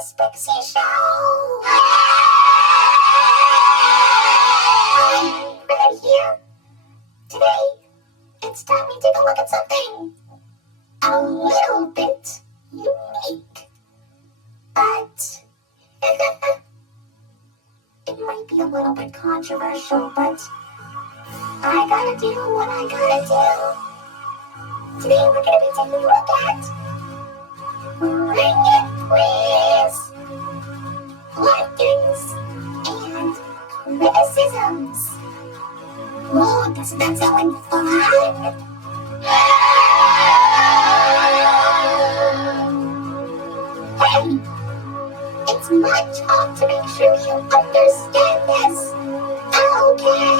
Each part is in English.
the Sprixie Show. I'm Red here. Today, it's time we take a look at something a little bit unique. But it might be a little bit controversial, but I gotta do what I gotta do. Today we're gonna be taking a look at Ring It Please, likings, and criticisms. Whoa, doesn't that sound like fun? Hey, it's my job to make sure you understand this, okay?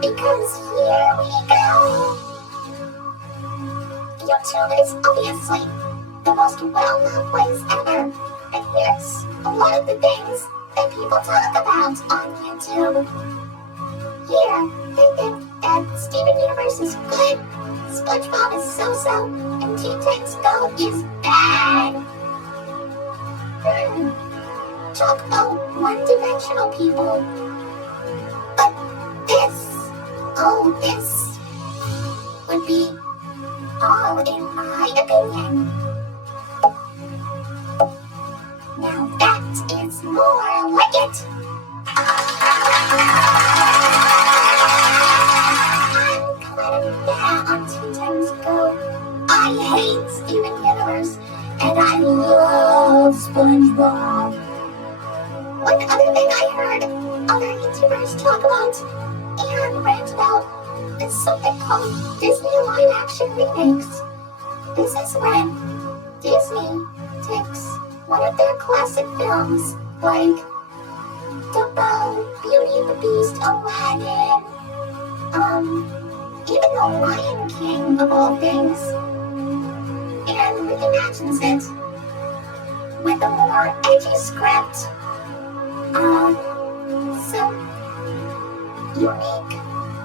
Because here we go. YouTube is obviously the most well-known place ever, and here's a lot of the things that people talk about on YouTube. Here, they think that Steven Universe is good, SpongeBob is so-so, and Teen Titans Go is bad. Talk about one-dimensional people. But this would be all in my opinion. Now that is more like it. I'm kind of bad on Teen Titans Go. I hate Steven Universe, and I love SpongeBob. One other thing I heard other YouTubers talk about and rant about is something called Disney live-action remakes. This is when Disney takes one of their classic films, like Dumbo, Beauty and the Beast, Aladdin, even The Lion King of all things, and reimagines it with a more edgy script, some unique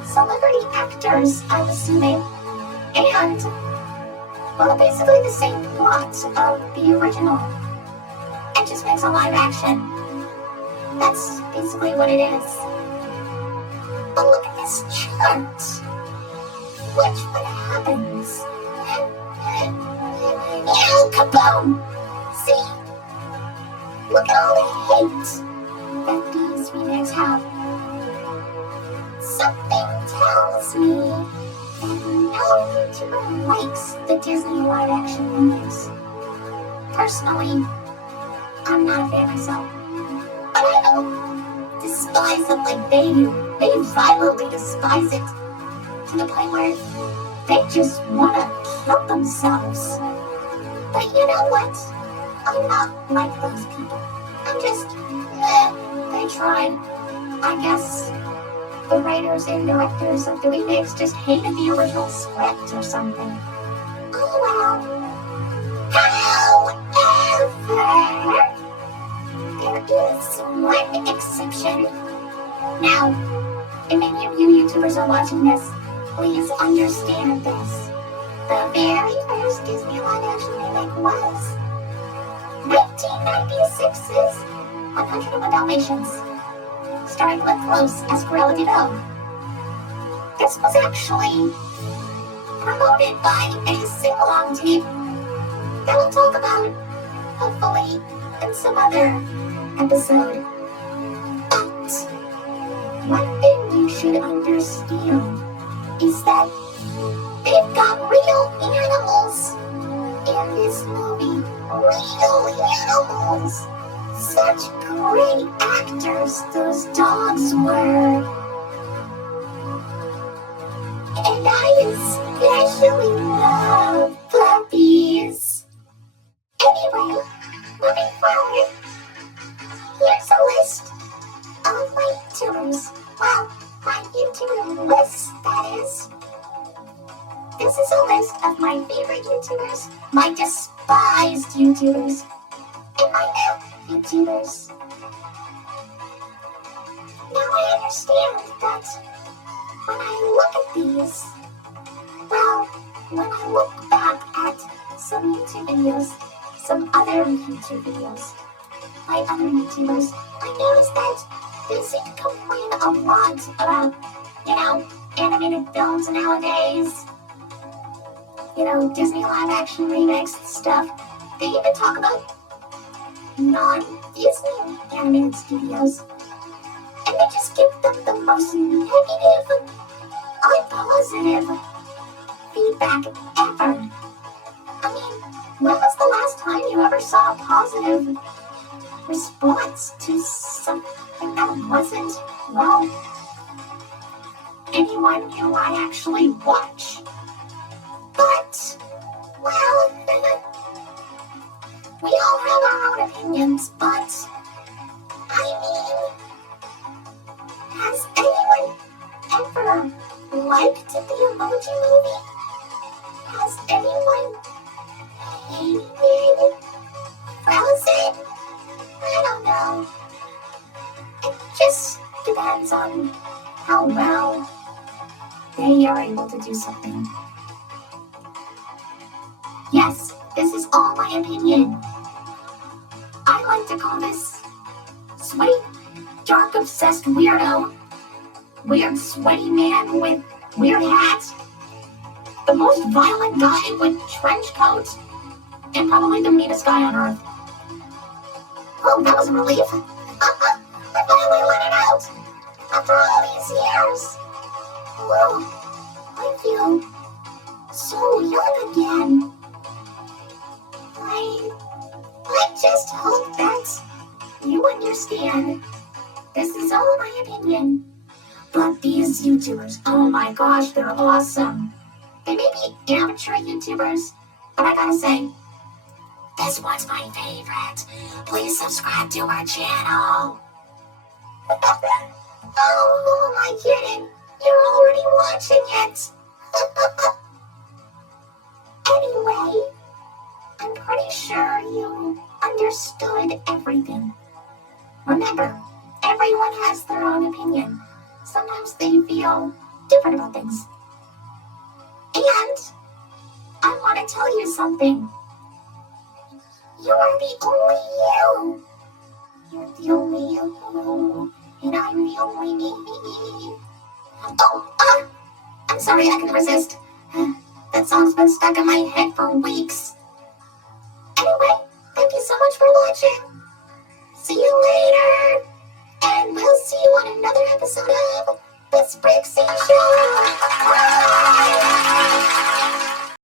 celebrity actors, I'm assuming, and, well, basically the same plot of the original. It just makes a live action. That's basically what it is. But look at this chart. Watch what happens. Ew, kaboom! See? Look at all the hate that these remakes have. Something tells me that no YouTuber likes the Disney live-action remakes. Personally, I'm not a fan myself, but I don't despise it like they do. They violently despise it to the point where they just want to kill themselves. But you know what? I'm not like those people. I'm just, they tried. I guess the writers and directors of the remakes just hated the original script or something. Oh well. However, there is one exception. Now, if any of you YouTubers are watching this, please understand this. The very first Disney live-action remake was 1996's 101 Dalmatians, starring Glenn Close as Cruella de Vil. This was actually promoted by a sing-along tape that we'll talk about, hopefully, in some other episode. But one thing you should understand is that they've got real animals in this movie. Real animals. Such great actors those dogs were. And I especially love puppies. Anyway, moving forward, here's a list of my YouTubers. Well, my YouTuber list, that is. This is a list of my favorite YouTubers, my despised YouTubers, and my new YouTubers. Now I understand that when I look at these, well, when I look back at some YouTube videos, some other YouTube videos by other YouTubers, I noticed that they seem to complain a lot about, animated films nowadays. Disney live action remakes and stuff. They even talk about non-Disney animated studios. And they just give them the most negative, unpositive feedback ever. I mean, when was the last time you ever saw a positive response to something that wasn't, anyone who I actually watch? But, we all have our own opinions, but, has anyone ever liked the Emoji Movie? Has anyone hated Frozen? I don't know. It just depends on how well they are able to do something. Yes, this is all my opinion. I like to call this sweaty, dark, obsessed weirdo. Weird, sweaty man with weird hat. The most violent guy with trench coat. And probably the meanest guy on earth. Oh, that was a relief. I finally let it out. After all these years. Whoa, I feel so young again. I just hope that you understand. This is all my opinion. But these YouTubers, oh my gosh, they're awesome. They may be amateur YouTubers, but I gotta say, this one's my favorite. Please subscribe to our channel. Oh, who am I kidding? You're already watching it. Anyway, I'm pretty sure you understood everything. Remember, everyone has their own opinion. Sometimes they feel different about things. And I want to tell you something. You are the only you. You're the only you. And I'm the only me. Oh, I'm sorry, I couldn't resist. That song's been stuck in my head for weeks. Anyway, thank you so much for watching. See you later. And we'll see you on another episode of the Sprixie Show. Bye.